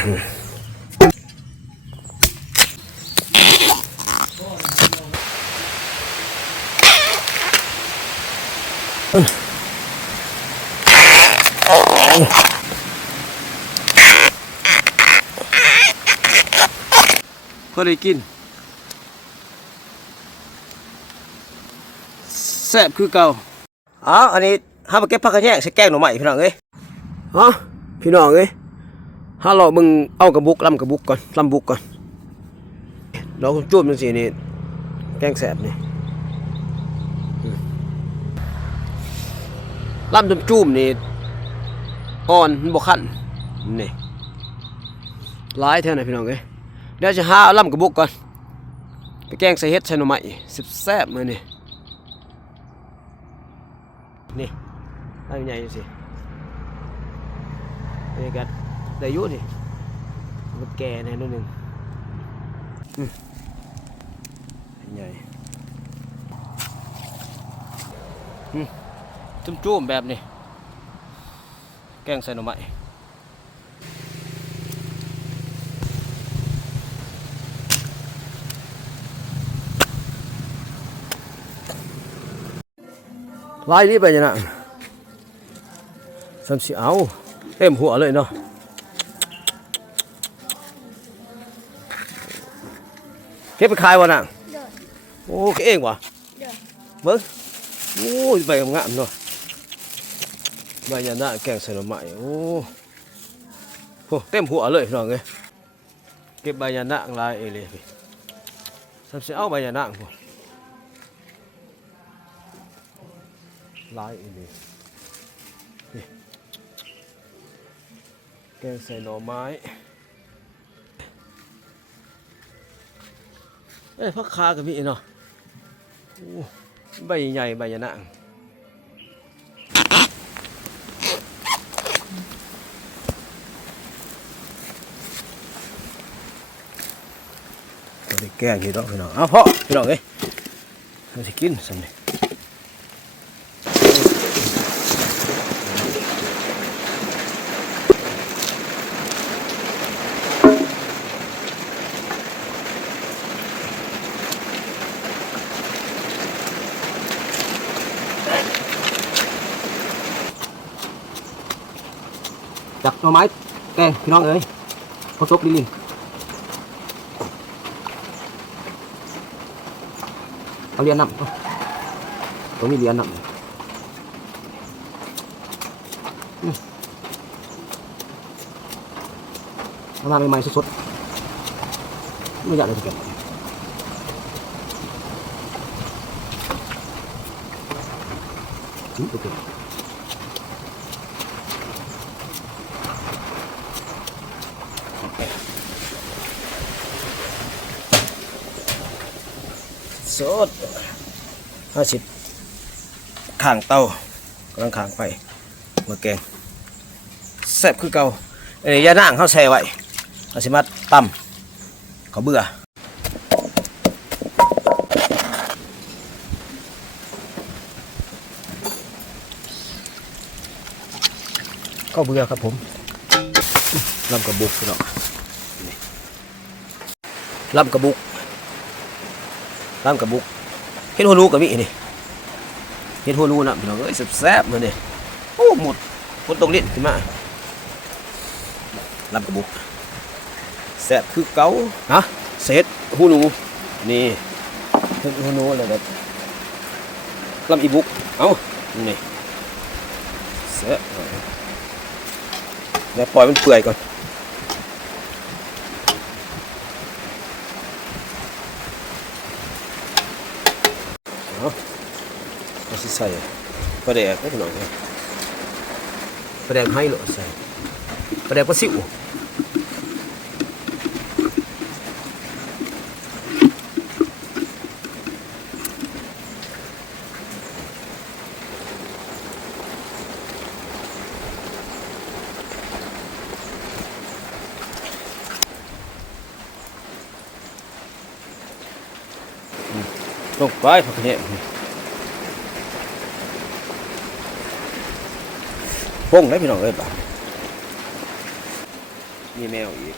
พอได้กินแซ่บคือเก่าอันนี้ห้ามาเก็บผักกระแยงใส่แกงหน่อไม้พี่น้องเอ้ยพี่น้องเอ้ยห้าเรามึงเอากระบุกลำกระบุกก่อนลำบุกก่อนเราจุ่มจังสินี่แกงแซ่บนี่ลำจุ่มนี่อ่อนมันบ่คันนี่หลายเท่าไหร่พี่น้องเอ้ยเดี๋ยวจะหาลำกระบุกก่อนไปแกงใส่เห็ดใส่หน่อไม้แซ่บๆมื้อนี่นี่ลำใหญ่สินี่กันได้ยุ่นี่มันแก่แน่นิดนึงใหญ่จุ่มๆแบบนี้แกงใส่หน่อไม้ลายนี้ไปยังไงสัมสีเอาเต็มหัวเลยเนาะเก็บไปขายวะน่ะโอ้เก็บเองวะเบิ้งโอ้ยใบงามเนาะใบยันหน้าแกงใส่หน่อไม้โอ้โหเต็มหัวเลยน้องเอ้ยเก็บใบยันหน้าลายเอเลยสัมสีเอาใบยันหน้าพวกลายนี่แกงใส่หน่อไม้ผักคากับมีเนาะใบใหญ่ใบยะนางตัวนี้แกงกี่ดอกพี่น้องเพาะพี่น้องเอ้ยเราจะกินสักหน่อยจับหน่อไม้แกงพี่น้องเอ้ยพอซบลิงเอาเรียนนำตัวนี้เรียนนำเอามาใหม่ๆสดๆไม่อยากเลยจะเก็บโอเคสด50ข้างเตากำลังข้างไฟมาแกงแซ่บคือเก่ายานั่งเขาแช่ไว้เอาสิมาตำเขาเบื่อก็เบื่อครับผมลำกระบุกเนาะลำกระบุกเห็นหัวรูกับมีนี่เห็นหัวรูนะพี่น้องเอ้ยแซ่บๆเลยนี่โอ้หมดคนตรงนี้ขึ้นมาลำกระบุกแซ่บคือเก๋านะเศษหัวรูนี่หัวรูอะไรแบบลำอีบุกเอ้านี่แซ่บแล้วปล่อยมันเปื่อยก่อนเอาใส่ปลาแดกนิดหน่อยปลาแดกให้หรอใส่ปลาแดกปลาซิวลงไปผักเนี่ยพงได้พี่น้องเอ้ยป่ะ มีแมวอีก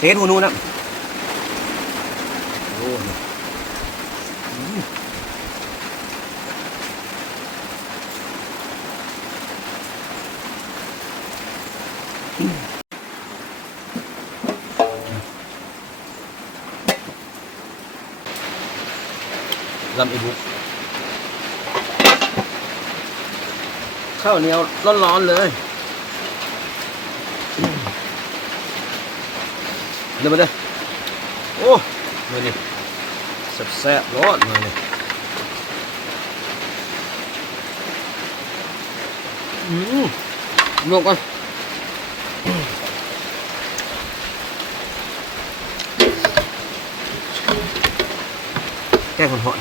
เฮ็ดหูนูนะโอ้ลำอีบุกข้าวเหนียวร้อนๆเลยเดี๋ยวมาเด้อโอ้มาดิแซ่บๆร้อนมาเลยลวกก่อนแก้คนหอน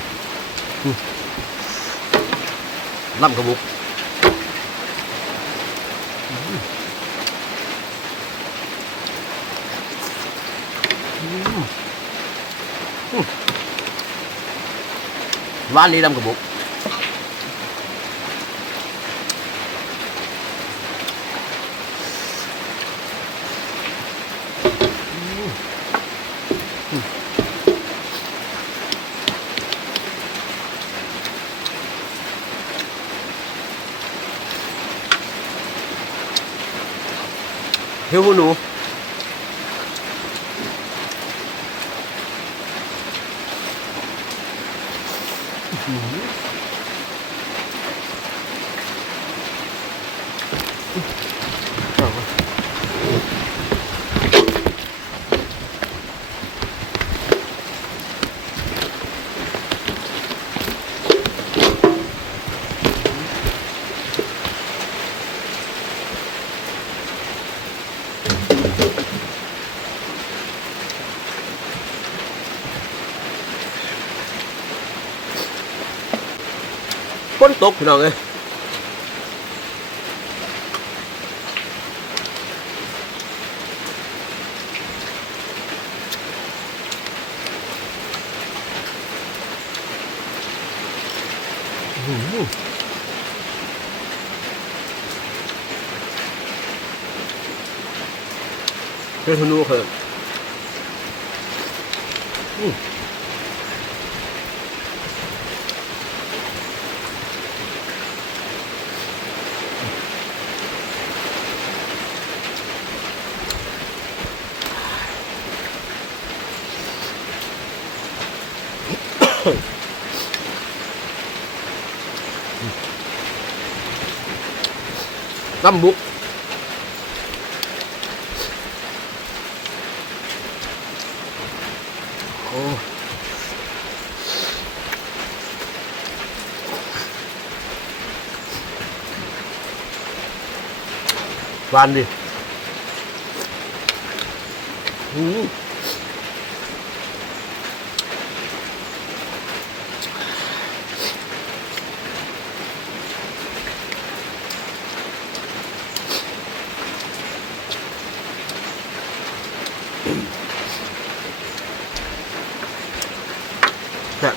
ล่ำกระบุกร้านนี้ล่ำกระบุกเฮ้ยหนูฝนตกพี่น้องเอ้ยเป็นหนูเหรอลำบุกโอ้หวานดิเนี่ย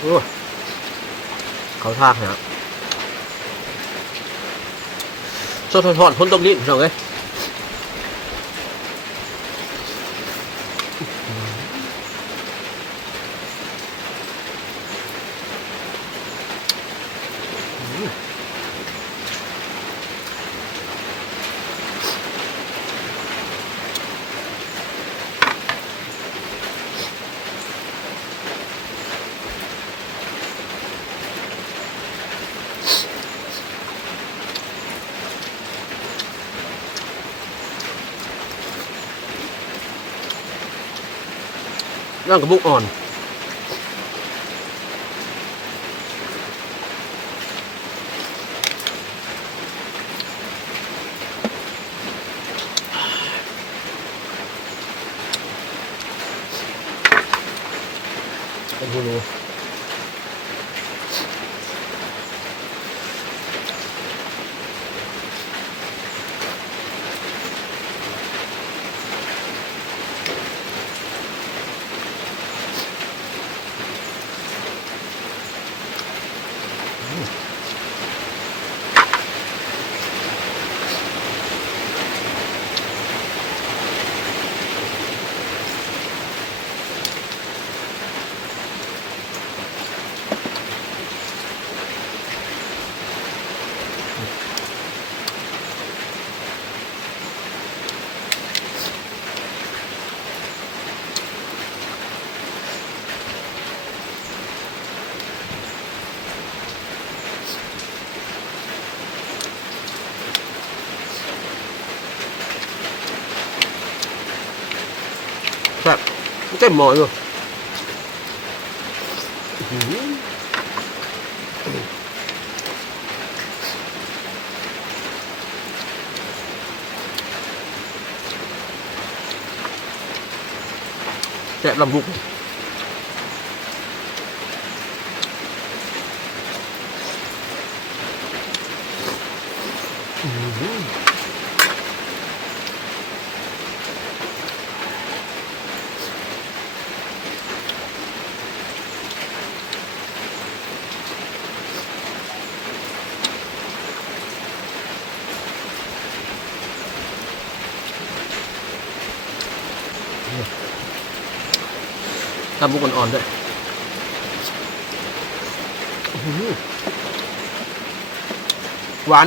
โอ้เขาทากเนี่ยสดๆพ้นตรงนี้พี่น้องเอ้ยนั่งกับบุกอ่อนเป็นหูนู เต็มหม้ออยู่แซ่บลำบุกลำบุกอ่อนๆด้วยหวาน